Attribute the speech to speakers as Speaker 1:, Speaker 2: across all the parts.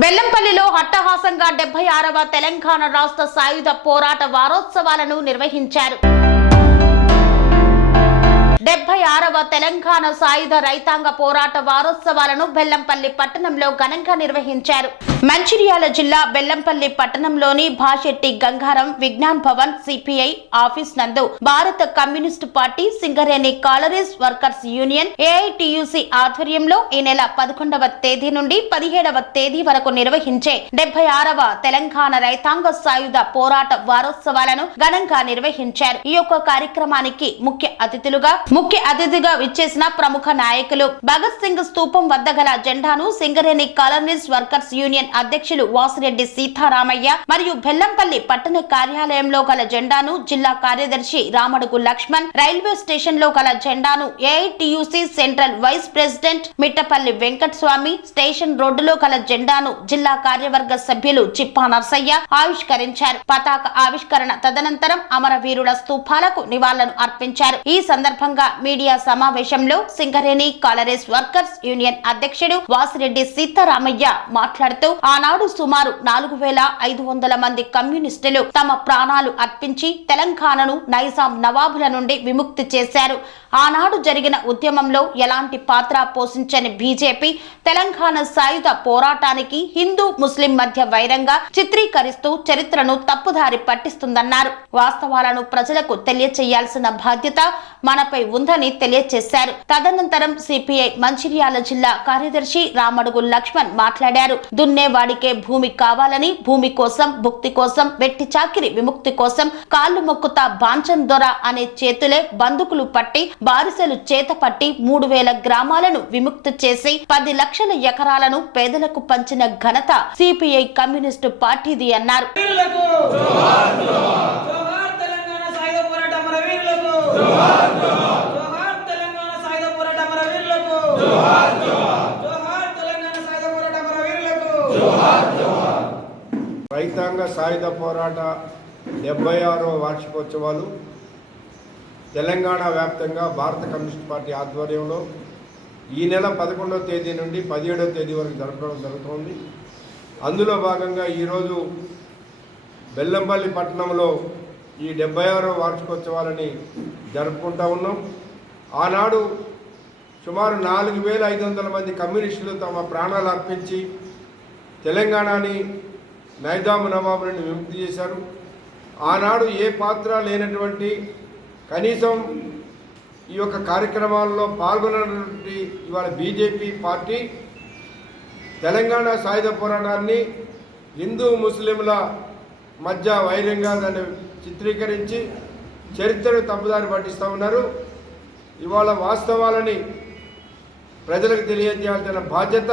Speaker 1: బెల్లంపల్లిలో హట్టహాసంగా డెబ్బై ఆరవ తెలంగాణ రాష్ట్ర సాయుధ పోరాట వారోత్సవాలను నిర్వహించారు. డెబ్బై ఆరవ తెలంగాణ సాయుధ రైతాంగ పోరాట వారోత్సవాలను బెల్లంపల్లి పట్టణంలో ఘనంగా నిర్వహించారు. మంచిర్యాల జిల్లా బెల్లంపల్లి పట్టణంలోని భాషెట్టి గంగారం విజ్ఞాన్ భవన్ సిపిఐ ఆఫీస్ నందు Bharata communist party Singareni collieries workers union AITUC ఆధ్వర్యంలో ఈ నెల పదకొండవ తేదీ నుండి పదిహేడవ తేదీ వరకు నిర్వహించే డెబ్బై ఆరవ తెలంగాణ రైతాంగ సాయుధ పోరాట వారోత్సవాలను ఘనంగా నిర్వహించారు. ఈ యొక్క కార్యక్రమానికి ముఖ్య అతిథులుగా ముఖ్య అతిథిగా విచ్చేసిన ప్రముఖ నాయకులు భగత్ సింగ్ స్తూపం వద్ద గల జెండాను సింగరేణి కాలనీస్ వర్కర్స్ యూనియన్ అధ్యక్షులు వాసిరెడ్డి సీతారామయ్య మరియు బెల్లంపల్లి పట్టణ కార్యాలయంలో గల జెండాను జిల్లా కార్యదర్శి రామడుగు లక్ష్మణ్ రైల్వే స్టేషన్లో గల జెండాను AITUC central vice president Mittapalli Venkata Swamy station రోడ్డులో గల జెండాను జిల్లా కార్యవర్గ సభ్యులు చిప్పా నర్సయ్య ఆవిష్కరించారు. పతాక ఆవిష్కరణ తదనంతరం అమరవీరుల స్తూపాలకు నివాళులను అర్పించారు. ఈ సందర్భంగా మీడియా సమావేశంలో సింగరేణి కాలరేస్ వర్కర్స్ యూనియన్ అధ్యక్షుడు వాసిరెడ్డి సీతారామయ్య మాట్లాడుతూ ఆనాడు సుమారు నాలుగు వేల ఐదు వందల మంది కమ్యూనిస్టులు తమ ప్రాణాలు అర్పించి తెలంగాణను నైజాం నవాబుల నుండి విముక్తి చేశారు. ఆనాడు జరిగిన ఉద్యమంలో ఎలాంటి పాత్ర పోషించని బీజేపీ తెలంగాణ సాయుధ పోరాటానికి హిందూ ముస్లిం మధ్య వైరంగా చిత్రీకరిస్తూ చరిత్రను తప్పుదారి పట్టిస్తుందన్నారు. వాస్తవాలను ప్రజలకు తెలియచేయాల్సిన బాధ్యత మనపై ఉందని తెలియజేశారు. తదనంతరం సిపిఐ మంచిర్యాల జిల్లా కార్యదర్శి రామడుగు లక్ష్మణ్ మాట్లాడారు. దున్నేవాడికే భూమి కావాలని భూమి కోసం భుక్తి కోసం వెట్టి చాకిరి విముక్తి కోసం కాళ్ళు మొక్కుతా బాంచన్ దొర అనే చేతులే బందుకులు పట్టి బారిసెలు చేత పట్టి మూడు వేల గ్రామాలను విముక్తి చేసి పది లక్షల ఎకరాలను పేదలకు పంచిన ఘనత సిపిఐ కమ్యూనిస్టు పార్టీది అన్నారు
Speaker 2: వీరులకు జోహార్ తెలంగాణ సాయుధ పోరాట అమరవీరులకు జోహార్ తెలంగాణ సాయుధ పోరాట అమరవీరులకు జోహార్ తెలంగాణ సాయుధ పోరాట అమరవీరులకు
Speaker 3: రైతాంగ సాయుధ పోరాట డెబ్బై ఆరో వార్షికోత్సవాలు తెలంగాణ వ్యాప్తంగా భారత కమ్యూనిస్ట్ పార్టీ ఆధ్వర్యంలో ఈ నెల పదకొండవ తేదీ నుండి పదిహేడవ తేదీ వరకు జరపడం జరుగుతోంది. అందులో భాగంగా ఈరోజు బెల్లంపల్లి పట్టణంలో ఈ డెబ్బై ఆరో వార్షికోత్సవాలని జరుపుకుంటా ఉన్నాం. ఆనాడు సుమారు నాలుగు వేల ఐదు వందల మంది కమ్యూనిస్టులు తమ ప్రాణాలు అర్పించి తెలంగాణని నైజాము నవాబులను విముక్తి చేశారు. ఆనాడు ఏ పాత్ర లేనటువంటి కనీసం ఈ యొక్క కార్యక్రమాల్లో పాల్గొన్నటువంటి ఇవాళ బీజేపీ పార్టీ తెలంగాణ సాయుధ పోరాటాన్ని హిందూ ముస్లింల మధ్య వైరంగా దాన్ని చిత్రీకరించి చరిత్రను తప్పుదారి పట్టిస్తూ ఉన్నారు. ఇవాళ వాస్తవాలని ప్రజలకు తెలియజేయాల్సిన బాధ్యత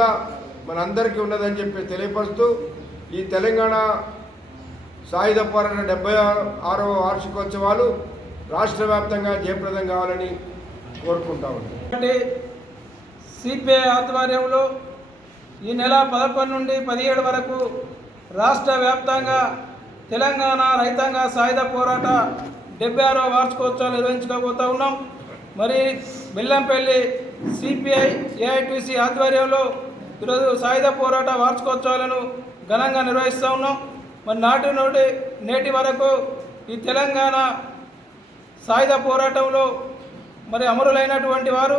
Speaker 3: మనందరికీ ఉన్నదని చెప్పి తెలియపరుస్తూ ఈ తెలంగాణ సాయుధ పోరాట డెబ్బై ఆరవ వార్షికోత్సవాలు రాష్ట్ర వ్యాప్తంగా జయప్రదం కావాలని కోరుకుంటా ఉన్నాం.
Speaker 2: అంటే సిపిఐ ఆధ్వర్యంలో ఈ నెల పదకొండు నుండి పదిహేడు వరకు రాష్ట్ర వ్యాప్తంగా తెలంగాణ రైతాంగ సాయుధ పోరాట డెబ్బై ఆరో వార్షికోత్సవాలు నిర్వహించుకోబోతా ఉన్నాం. మరి బెల్లంపల్లి సిపిఐ ఏఐటిసి ఆధ్వర్యంలో ఈరోజు సాయుధ పోరాట వార్షికోత్సవాలను ఘనంగా నిర్వహిస్తూ ఉన్నాం. మరి నాటి నోటి నేటి వరకు ఈ తెలంగాణ సాయుధ పోరాటంలో మరి అమరులైనటువంటి వారు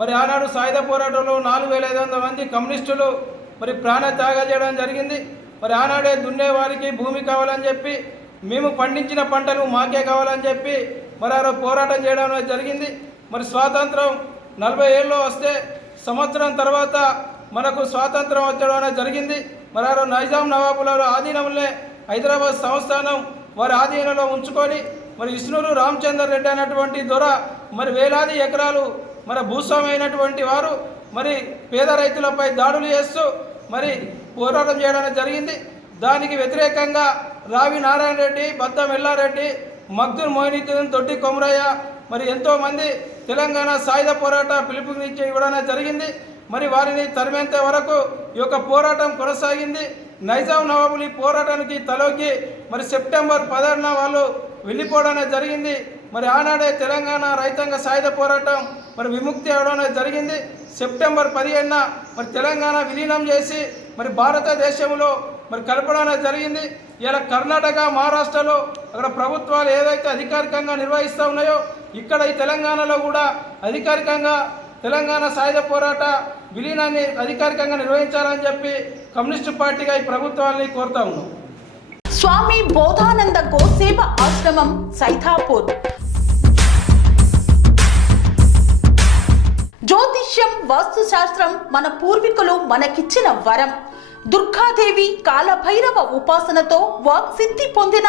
Speaker 2: మరి ఆనాడు సాయుధ పోరాటంలో నాలుగు వేల ఐదు వందల మంది కమ్యూనిస్టులు మరి ప్రాణ త్యాగాలు చేయడం జరిగింది. మరి ఆనాడే దున్నేవారికి భూమి కావాలని చెప్పి మేము పండించిన పంటలు మాకే కావాలని చెప్పి మరి ఆరో పోరాటం చేయడం అనేది జరిగింది. మరి స్వాతంత్రం నలభై ఏళ్ళలో వస్తే సంవత్సరం తర్వాత మనకు స్వాతంత్రం వచ్చడం అనేది జరిగింది. మరి నైజాం నవాబుల ఆధీనంలో హైదరాబాద్ సంస్థానం వారి ఆధీనంలో ఉంచుకొని మరి ఇస్నూరు రామచందర్ రెడ్డి అనేటువంటి దొర మరి వేలాది ఎకరాలు మరి భూస్వామి అయినటువంటి వారు మరి పేద రైతులపై దాడులు చేస్తూ మరి పోరాటం చేయడం జరిగింది. దానికి వ్యతిరేకంగా రావి నారాయణ రెడ్డి బద్దం ఎల్లారెడ్డి మగ్దుర్ మోయినుద్దీన్ దొడ్డి కొమరయ్య మరి ఎంతోమంది తెలంగాణ సాయుధ పోరాట పిలుపునిచ్చి ఇవ్వడం జరిగింది. మరి వారిని తరిమేంత వరకు ఈ యొక్క పోరాటం కొనసాగింది. నైజాం నవాబులు ఈ పోరాటానికి తలొగ్గి మరి సెప్టెంబర్ పదహారున వాళ్ళు వెళ్ళిపోవడం అనేది జరిగింది. మరి ఆనాడే తెలంగాణ రైతాంగ సాయుధ పోరాటం మరి విముక్తి అవడం అనేది జరిగింది. సెప్టెంబర్ పదిహేనున మరి తెలంగాణ విలీనం చేసి మరి భారతదేశంలో మరి కలపడం జరిగింది. ఇలా కర్ణాటక మహారాష్ట్రలో అక్కడ ప్రభుత్వాలు ఏదైతే అధికారికంగా నిర్వహిస్తూ ఉన్నాయో ఇక్కడ ఈ తెలంగాణలో కూడా అధికారికంగా తెలంగాణ సాయుధ పోరాట విలీనాన్ని అధికారికంగా నిర్వహించాలని చెప్పి కమ్యూనిస్టు పార్టీగా ఈ ప్రభుత్వాన్ని కోరుతా ఉన్నాం.
Speaker 4: స్వామి బోధానంద గోసేవ ఆశ్రమం సైథాపూర్ జ్యోతిష్యం వాస్తుశాస్త్రం మన పూర్వీకులు మనకిచ్చిన వరం. దుర్గాదేవి కాలభైరవ ఉపాసనతో వాక్సిద్ధి పొందిన